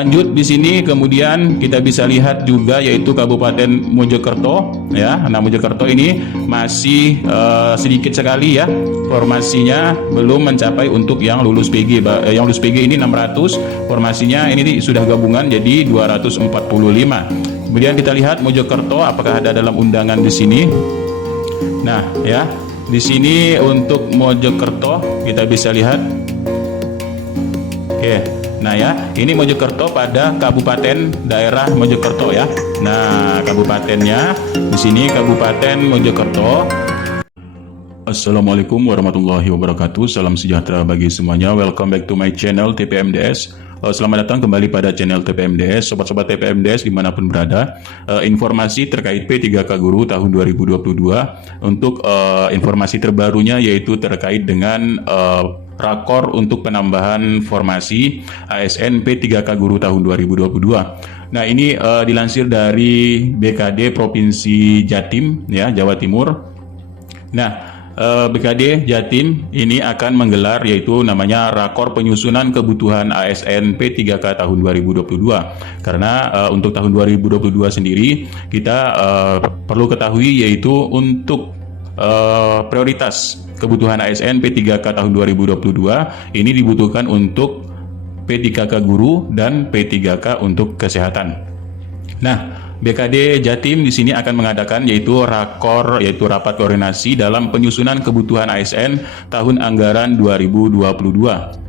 Lanjut di sini kemudian kita bisa lihat juga yaitu Kabupaten Mojokerto ya. Nah, Mojokerto ini masih sedikit sekali ya formasinya, belum mencapai untuk yang lulus PG. Yang lulus PG ini 600, formasinya ini sudah gabungan jadi 245. Kemudian kita lihat Mojokerto apakah ada dalam undangan di sini. Nah, ya. Di sini untuk Mojokerto kita bisa lihat. Oke. Nah ya, ini Mojokerto pada kabupaten daerah Mojokerto ya. Nah, kabupatennya di sini Kabupaten Mojokerto. Assalamualaikum warahmatullahi wabarakatuh. Salam sejahtera bagi semuanya. Welcome back to my channel TPMDS. Selamat datang kembali pada channel TPMDS, sobat-sobat TPMDS dimanapun berada. Informasi terkait P3K Guru tahun 2022 untuk informasi terbarunya yaitu terkait dengan rakor untuk penambahan formasi ASN P3K Guru tahun 2022. Nah, ini dilansir dari BKD Provinsi Jatim ya, Jawa Timur. Nah, BKD Jatim ini akan menggelar yaitu namanya rakor penyusunan kebutuhan ASN P3K tahun 2022. Karena untuk tahun 2022 sendiri kita perlu ketahui yaitu untuk prioritas kebutuhan ASN P3K tahun 2022 ini dibutuhkan untuk P3K Guru dan P3K untuk kesehatan. Nah, BKD Jatim di sini akan mengadakan yaitu rakor, yaitu rapat koordinasi dalam penyusunan kebutuhan ASN tahun anggaran 2022.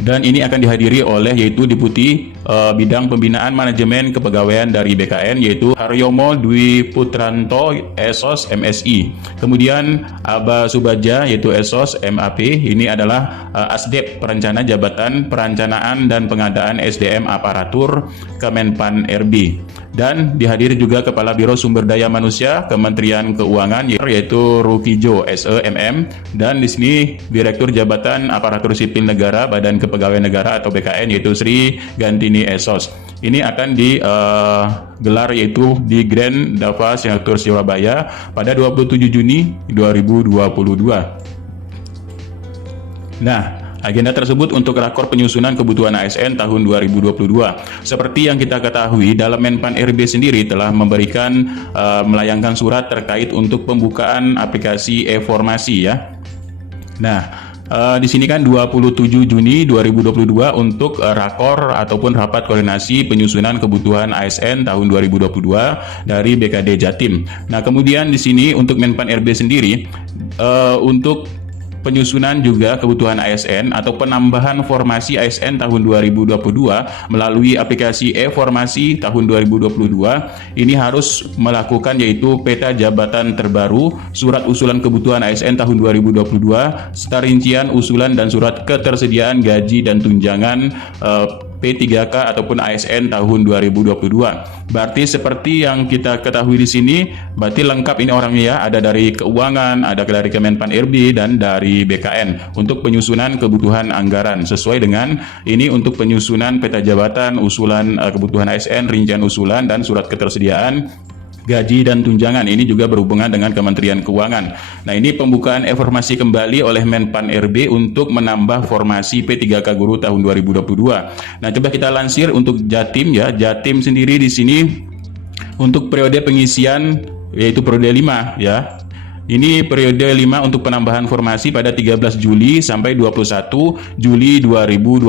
Dan ini akan dihadiri oleh yaitu Deputi Bidang Pembinaan Manajemen Kepegawaian dari BKN yaitu Haryomo Dwi Putranto Esos MSI. Kemudian Aba Subaja yaitu Esos MAP, ini adalah Asdep Perencana Jabatan Perencanaan dan Pengadaan SDM Aparatur Kemenpan RB. Dan dihadiri juga Kepala Biro Sumber Daya Manusia Kementerian Keuangan yaitu Rukijo SEMM, dan di sini Direktur Jabatan Aparatur Sipil Negara Badan Kepegawaian Negara atau BKN yaitu Sri Gantini Esos. Ini akan digelar yaitu di Grand Dava Singapura Surabaya pada 27 Juni 2022. Nah, agenda tersebut untuk rakor penyusunan kebutuhan ASN tahun 2022. Seperti yang kita ketahui, dalam Menpan RB sendiri telah memberikan melayangkan surat terkait untuk pembukaan aplikasi e-formasi ya. Nah, di sini kan 27 Juni 2022 untuk rakor ataupun rapat koordinasi penyusunan kebutuhan ASN tahun 2022 dari BKD Jatim. Nah, kemudian di sini untuk Menpan RB sendiri untuk penyusunan juga kebutuhan ASN atau penambahan formasi ASN tahun 2022 melalui aplikasi e-formasi tahun 2022 ini harus melakukan yaitu peta jabatan terbaru, surat usulan kebutuhan ASN tahun 2022 serta rincian usulan dan surat ketersediaan gaji dan tunjangan P3K ataupun ASN tahun 2022. Berarti seperti yang kita ketahui di sini, berarti lengkap ini orangnya ya, ada dari keuangan, ada dari Kemenpan RB dan dari BKN untuk penyusunan kebutuhan anggaran sesuai dengan ini untuk penyusunan peta jabatan, usulan kebutuhan ASN, rincian usulan dan surat ketersediaan gaji dan tunjangan. Ini juga berhubungan dengan Kementerian Keuangan. Nah, ini pembukaan informasi kembali oleh Menpan RB untuk menambah formasi P3K Guru tahun 2022. Nah, coba kita lansir untuk Jatim ya. Jatim sendiri di sini untuk periode pengisian yaitu periode 5 ya. Ini periode 5 untuk penambahan formasi pada 13 Juli sampai 21 Juli 2022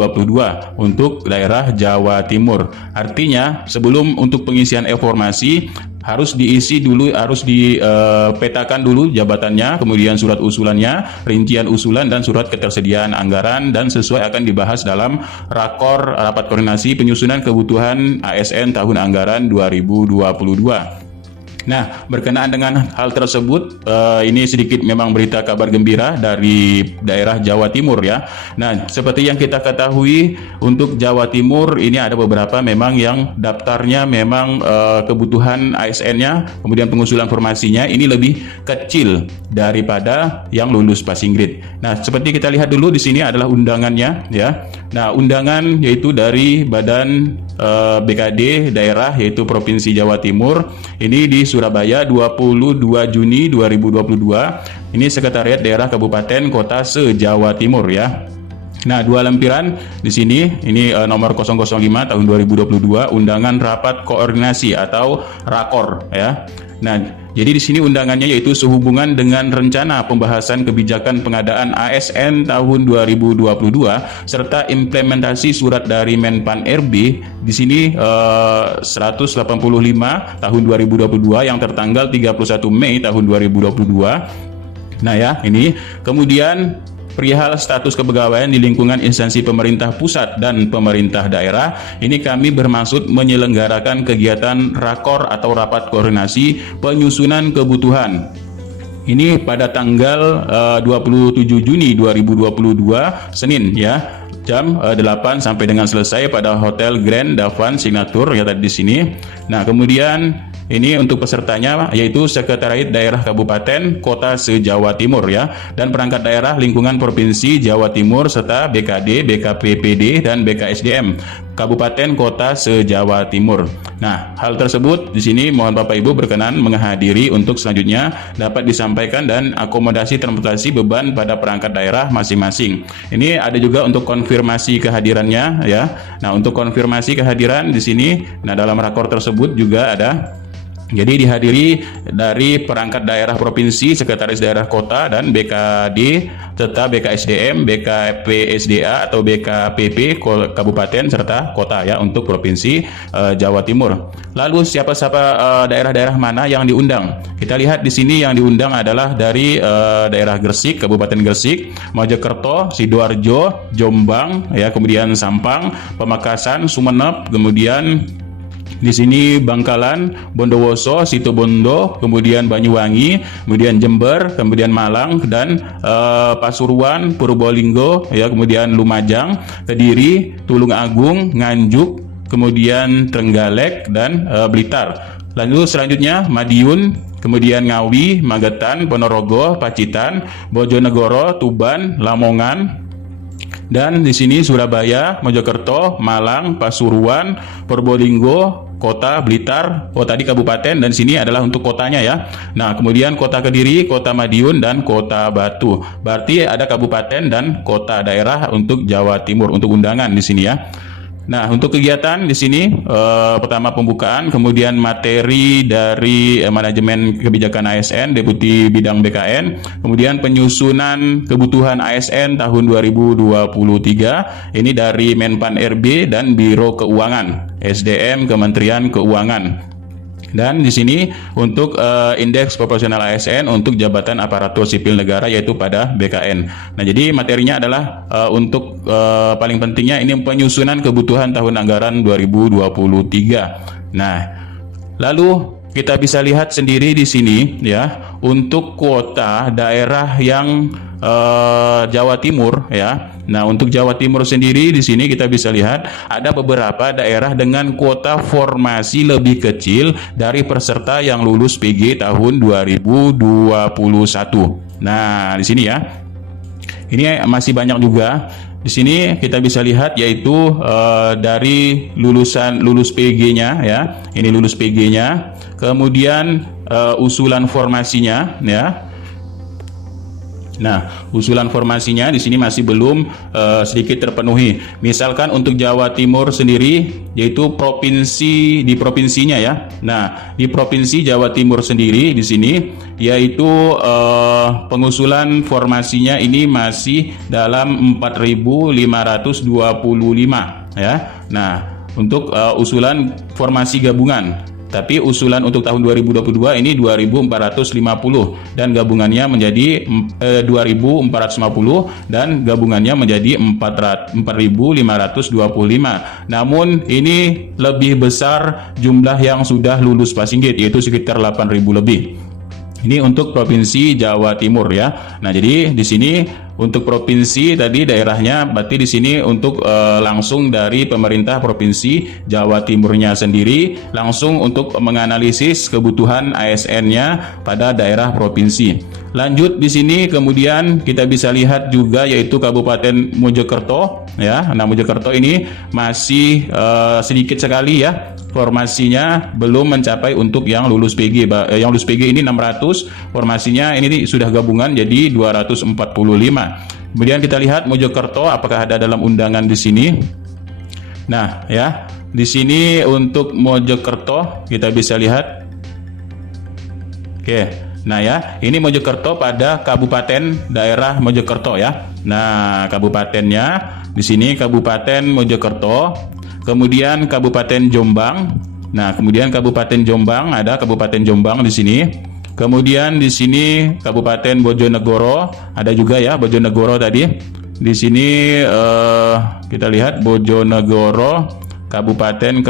untuk daerah Jawa Timur. Artinya sebelum untuk pengisian e-formasi harus diisi dulu, harus dipetakan dulu jabatannya, kemudian surat usulannya, rincian usulan dan surat ketersediaan anggaran, dan sesuai akan dibahas dalam rakor rapat koordinasi penyusunan kebutuhan ASN tahun anggaran 2022. Nah, berkenaan dengan hal tersebut, ini sedikit memang berita kabar gembira dari daerah Jawa Timur ya. Nah, seperti yang kita ketahui untuk Jawa Timur ini ada beberapa memang yang daftarnya memang kebutuhan ASN-nya, kemudian pengusulan formasinya ini lebih kecil daripada yang lulus passing grade. Nah, seperti kita lihat dulu di sini adalah undangannya ya. Nah, undangan yaitu dari Badan BKD daerah yaitu Provinsi Jawa Timur ini di Surabaya 22 Juni 2022. Ini Sekretariat Daerah Kabupaten Kota se-Jawa Timur ya. Nah, dua lempiran di sini ini nomor 005 tahun 2022 undangan rapat koordinasi atau rakor ya. Nah, jadi di sini undangannya yaitu sehubungan dengan rencana pembahasan kebijakan pengadaan ASN tahun 2022 serta implementasi surat dari Menpan RB di sini 185 tahun 2022 yang tertanggal 31 Mei tahun 2022. Nah ya, ini kemudian perihal status kepegawaian di lingkungan instansi pemerintah pusat dan pemerintah daerah, ini kami bermaksud menyelenggarakan kegiatan rakor atau rapat koordinasi penyusunan kebutuhan. Ini pada tanggal 27 Juni 2022 Senin ya. Jam 8 sampai dengan selesai pada Hotel Grand Davan Signature ya tadi di sini. Nah, kemudian ini untuk pesertanya yaitu Sekretariat Daerah Kabupaten Kota se-Jawa Timur ya, dan perangkat daerah lingkungan Provinsi Jawa Timur serta BKD, BKPPD dan BKSDM Kabupaten Kota se-Jawa Timur. Nah, hal tersebut di sini mohon Bapak Ibu berkenan menghadiri untuk selanjutnya dapat disampaikan dan akomodasi transportasi beban pada perangkat daerah masing-masing. Ini ada juga untuk konfirmasi kehadirannya ya. Nah, untuk konfirmasi kehadiran di sini, nah dalam rakor tersebut juga ada. Jadi dihadiri dari perangkat daerah provinsi, sekretaris daerah kota, dan BKD, serta BKSDM, BKPSDA atau BKPP kabupaten serta kota ya untuk provinsi Jawa Timur. Lalu siapa-siapa daerah-daerah mana yang diundang? Kita lihat di sini yang diundang adalah dari daerah Gresik, Kabupaten Gresik, Mojokerto, Sidoarjo, Jombang, ya kemudian Sampang, Pamekasan, Sumeneb, kemudian di sini Bangkalan, Bondowoso, Situbondo, kemudian Banyuwangi, kemudian Jember, kemudian Malang dan Pasuruan, Purbolinggo, ya kemudian Lumajang, Kediri, Tulung Agung, Nganjuk, kemudian Trenggalek dan Blitar. Lalu selanjutnya Madiun, kemudian Ngawi, Magetan, Ponorogo, Pacitan, Bojonegoro, Tuban, Lamongan. Dan di sini Surabaya, Mojokerto, Malang, Pasuruan, Purbolinggo, Kota Blitar, tadi kabupaten, dan sini adalah untuk kotanya ya. Nah, kemudian Kota Kediri, Kota Madiun, dan Kota Batu. Berarti ada kabupaten dan kota daerah untuk Jawa Timur untuk undangan di sini ya. Nah, untuk kegiatan di sini pertama pembukaan, kemudian materi dari manajemen kebijakan ASN, Deputi Bidang BKN, kemudian penyusunan kebutuhan ASN tahun 2023, ini dari Menpan RB dan Biro Keuangan, SDM Kementerian Keuangan. Dan di sini untuk indeks proporsional ASN untuk jabatan aparatur sipil negara yaitu pada BKN. Nah, jadi materinya adalah untuk paling pentingnya ini penyusunan kebutuhan tahun anggaran 2023. Nah, lalu kita bisa lihat sendiri di sini ya untuk kuota daerah yang Jawa Timur ya. Nah, untuk Jawa Timur sendiri di sini kita bisa lihat ada beberapa daerah dengan kuota formasi lebih kecil dari peserta yang lulus PG tahun 2021. Nah, di sini ya. Ini masih banyak juga. Di sini kita bisa lihat yaitu dari lulus PG-nya ya. Ini lulus PG-nya. Kemudian usulan formasinya ya. Nah, usulan formasinya di sini masih belum sedikit terpenuhi. Misalkan untuk Jawa Timur sendiri, yaitu provinsinya ya. Nah, di provinsi Jawa Timur sendiri di sini, yaitu pengusulan formasinya ini masih dalam 4.525 ya. Nah, untuk usulan formasi gabungan. Tapi usulan untuk tahun 2022 ini 2.450 dan gabungannya menjadi 2.450 dan gabungannya menjadi 4.525. Namun ini lebih besar jumlah yang sudah lulus passing gate yaitu sekitar 8.000 lebih. Ini untuk provinsi Jawa Timur ya. Nah, jadi di sini untuk provinsi tadi daerahnya berarti di sini untuk langsung dari pemerintah provinsi Jawa Timurnya sendiri langsung untuk menganalisis kebutuhan ASN-nya pada daerah provinsi. Lanjut di sini kemudian kita bisa lihat juga yaitu Kabupaten Mojokerto ya. Nah, Mojokerto ini masih sedikit sekali ya. Formasinya belum mencapai untuk yang lulus PG. Yang lulus PG ini 600, formasinya ini sudah gabungan jadi 245. Kemudian kita lihat Mojokerto apakah ada dalam undangan di sini. Nah, ya, di sini untuk Mojokerto kita bisa lihat. Oke. Nah ya, ini Mojokerto pada kabupaten daerah Mojokerto ya. Nah, kabupatennya di sini Kabupaten Mojokerto, kemudian Kabupaten Jombang. Nah, kemudian Kabupaten Jombang ada Kabupaten Jombang di sini. Kemudian di sini Kabupaten Bojonegoro ada juga ya, Bojonegoro tadi. Di sini kita lihat Bojonegoro, kabupaten.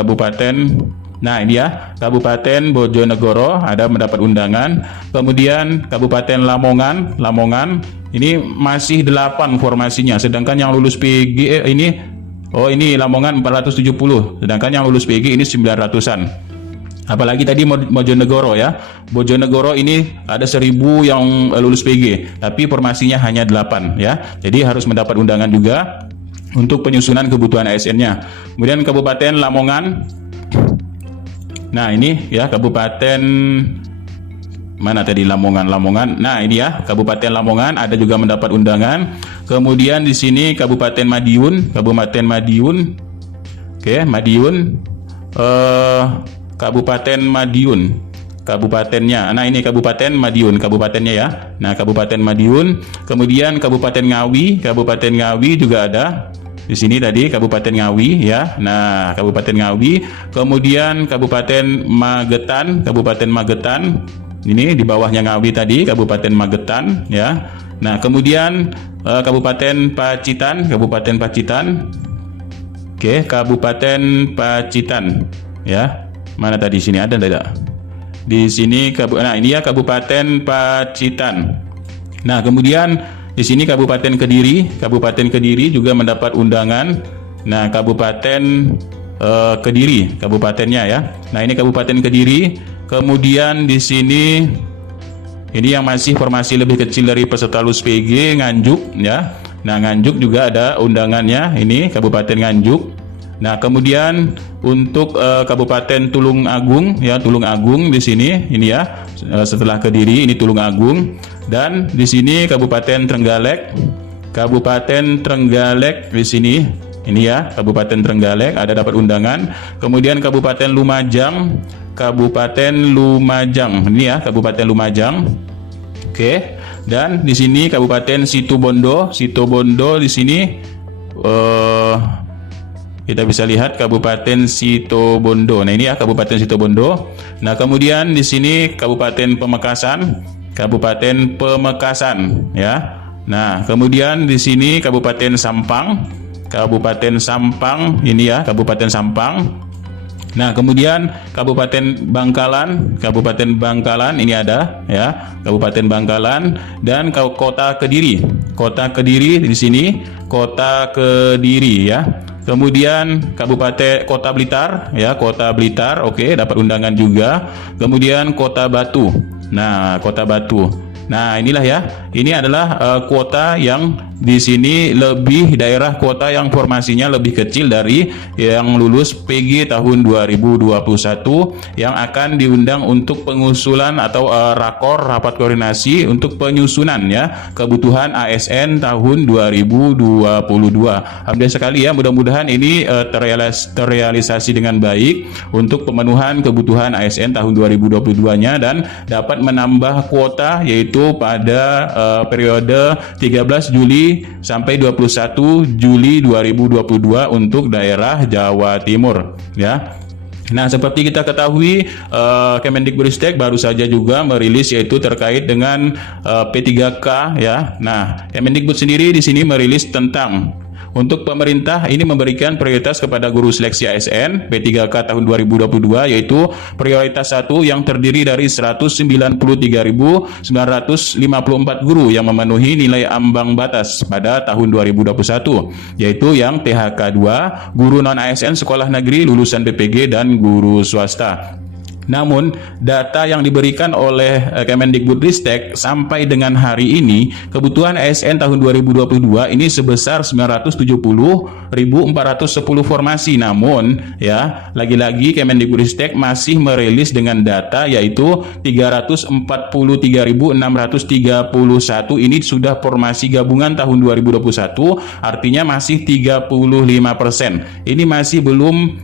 Nah, ini ya, Kabupaten Bojonegoro ada mendapat undangan. Kemudian Kabupaten Lamongan ini masih 8 formasinya. Sedangkan yang lulus PG ini Lamongan 470. Sedangkan yang lulus PG ini 900-an. Apalagi tadi Bojonegoro ya. Bojonegoro ini ada 1000 yang lulus PG, tapi formasinya hanya 8 ya. Jadi harus mendapat undangan juga untuk penyusunan kebutuhan ASN-nya. Kemudian Kabupaten Lamongan. Nah, ini ya Kabupaten mana tadi Lamongan. Nah, ini ya Kabupaten Lamongan ada juga mendapat undangan. Kemudian di sini Kabupaten Madiun. Oke, Madiun. Kabupaten Madiun. Kabupatennya. Nah, ini Kabupaten Madiun, kabupatennya ya. Nah, Kabupaten Madiun. Kemudian Kabupaten Ngawi juga ada. Di sini tadi Kabupaten Ngawi ya. Nah, Kabupaten Ngawi, kemudian Kabupaten Magetan. Ini di bawahnya Ngawi tadi, Kabupaten Magetan ya. Nah, kemudian Kabupaten Pacitan. Oke, Kabupaten Pacitan ya. Mana tadi sini ada tidak? Di sini nah ini ya Kabupaten Pacitan. Nah, kemudian di sini Kabupaten Kediri juga mendapat undangan. Nah, Kabupaten Kediri, kabupatennya ya. Nah, ini Kabupaten Kediri. Kemudian di sini ini yang masih formasi lebih kecil dari peserta lulus PG, Nganjuk ya. Nah, Nganjuk juga ada undangannya. Ini Kabupaten Nganjuk. Nah, kemudian untuk Kabupaten Tulung Agung di sini ini ya. Setelah Kediri ini Tulung Agung. Dan di sini Kabupaten Trenggalek di sini. Ini ya, Kabupaten Trenggalek ada dapat undangan. Kemudian Kabupaten Lumajang. Ini ya, Kabupaten Lumajang. Oke. Dan di sini Kabupaten Situbondo di sini kita bisa lihat Kabupaten Situbondo. Nah, ini ya Kabupaten Situbondo. Nah, kemudian di sini Kabupaten Pamekasan ya. Nah, kemudian di sini Kabupaten Sampang ini ya, Kabupaten Sampang. Nah, kemudian Kabupaten Bangkalan ini ada ya, Kabupaten Bangkalan. Dan Kota Kediri di sini, Kota Kediri ya. Kemudian Kota Blitar ya, Kota Blitar, oke, dapat undangan juga. Kemudian Kota Batu. Nah, Kota Batu. Nah, inilah ya. Ini adalah kuota yang di sini lebih daerah kota yang formasinya lebih kecil dari yang lulus PG tahun 2021 yang akan diundang untuk pengusulan atau rapat koordinasi untuk penyusunan ya kebutuhan ASN tahun 2022. Alhamdulillah sekali ya, mudah-mudahan ini terrealisasi dengan baik untuk pemenuhan kebutuhan ASN tahun 2022-nya dan dapat menambah kuota yaitu pada periode 13 Juli sampai 21 Juli 2022 untuk daerah Jawa Timur ya. Nah, seperti kita ketahui Kemendikbudristek baru saja juga merilis yaitu terkait dengan P3K ya. Nah, Kemendikbud sendiri di sini merilis tentang untuk pemerintah ini memberikan prioritas kepada guru seleksi ASN P3K tahun 2022 yaitu prioritas 1 yang terdiri dari 193.954 guru yang memenuhi nilai ambang batas pada tahun 2021 yaitu yang THK 2, guru non ASN sekolah negeri lulusan BPG dan guru swasta. Namun, data yang diberikan oleh Kemendikbudristek sampai dengan hari ini, kebutuhan ASN tahun 2022 ini sebesar 970.410 formasi. Namun, ya, lagi-lagi Kemendikbudristek masih merilis dengan data yaitu 343.631 ini sudah formasi gabungan tahun 2021, artinya masih 35%. Ini masih belum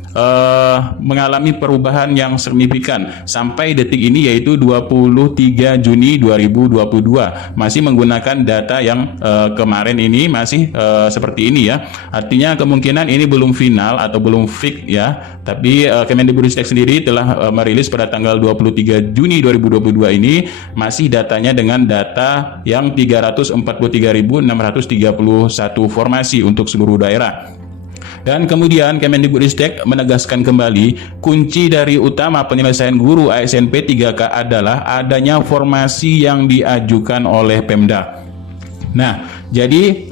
mengalami perubahan yang signifikan sampai detik ini, yaitu 23 Juni 2022 masih menggunakan data yang kemarin ini masih seperti ini ya. Artinya kemungkinan ini belum final atau belum fix ya, tapi Kemendikbudristek sendiri telah merilis pada tanggal 23 Juni 2022 ini masih datanya dengan data yang 343.631 formasi untuk seluruh daerah. Dan kemudian Kemendikbudristek menegaskan kembali kunci dari utama penyelesaian guru ASNP 3K adalah adanya formasi yang diajukan oleh Pemda. Nah, jadi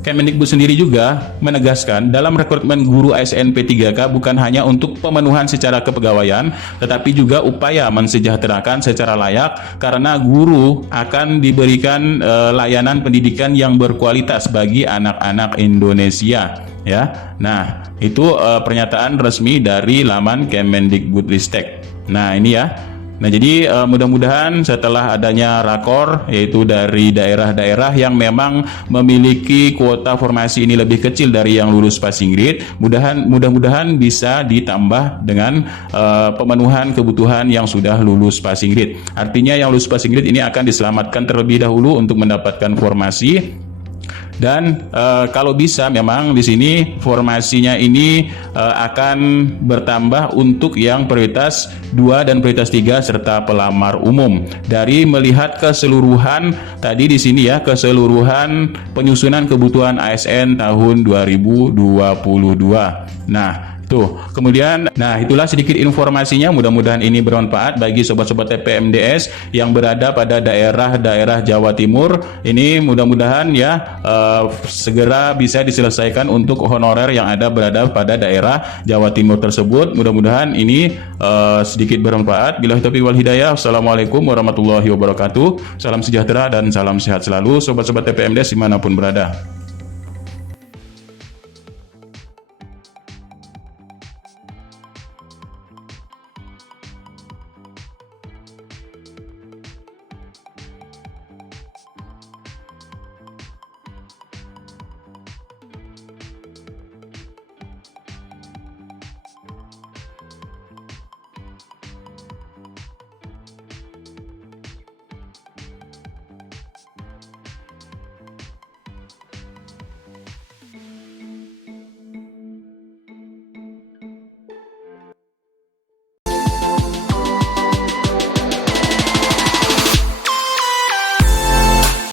Kemendikbud sendiri juga menegaskan dalam rekrutmen guru ASNP 3K bukan hanya untuk pemenuhan secara kepegawaian, tetapi juga upaya mensejahterakan secara layak karena guru akan diberikan layanan pendidikan yang berkualitas bagi anak-anak Indonesia. Ya, nah itu pernyataan resmi dari laman Kemendikbudristek. Nah ini ya. Nah jadi mudah-mudahan setelah adanya rakor yaitu dari daerah-daerah yang memang memiliki kuota formasi ini lebih kecil dari yang lulus passing grade, mudah-mudahan bisa ditambah dengan pemenuhan kebutuhan yang sudah lulus passing grade. Artinya yang lulus passing grade ini akan diselamatkan terlebih dahulu untuk mendapatkan formasi. Dan kalau bisa memang di sini formasinya ini akan bertambah untuk yang prioritas 2 dan prioritas 3 serta pelamar umum. Dari melihat keseluruhan tadi di sini ya, keseluruhan penyusunan kebutuhan ASN tahun 2022. Nah, tuh, kemudian, nah itulah sedikit informasinya. Mudah-mudahan ini bermanfaat bagi sobat-sobat TPMDS yang berada pada daerah-daerah Jawa Timur. Ini mudah-mudahan ya segera bisa diselesaikan untuk honorer yang berada pada daerah Jawa Timur tersebut. Mudah-mudahan ini sedikit bermanfaat. Billahi taufiq wal hidayah. Assalamualaikum warahmatullahi wabarakatuh. Salam sejahtera dan salam sehat selalu sobat-sobat TPMDS dimanapun berada.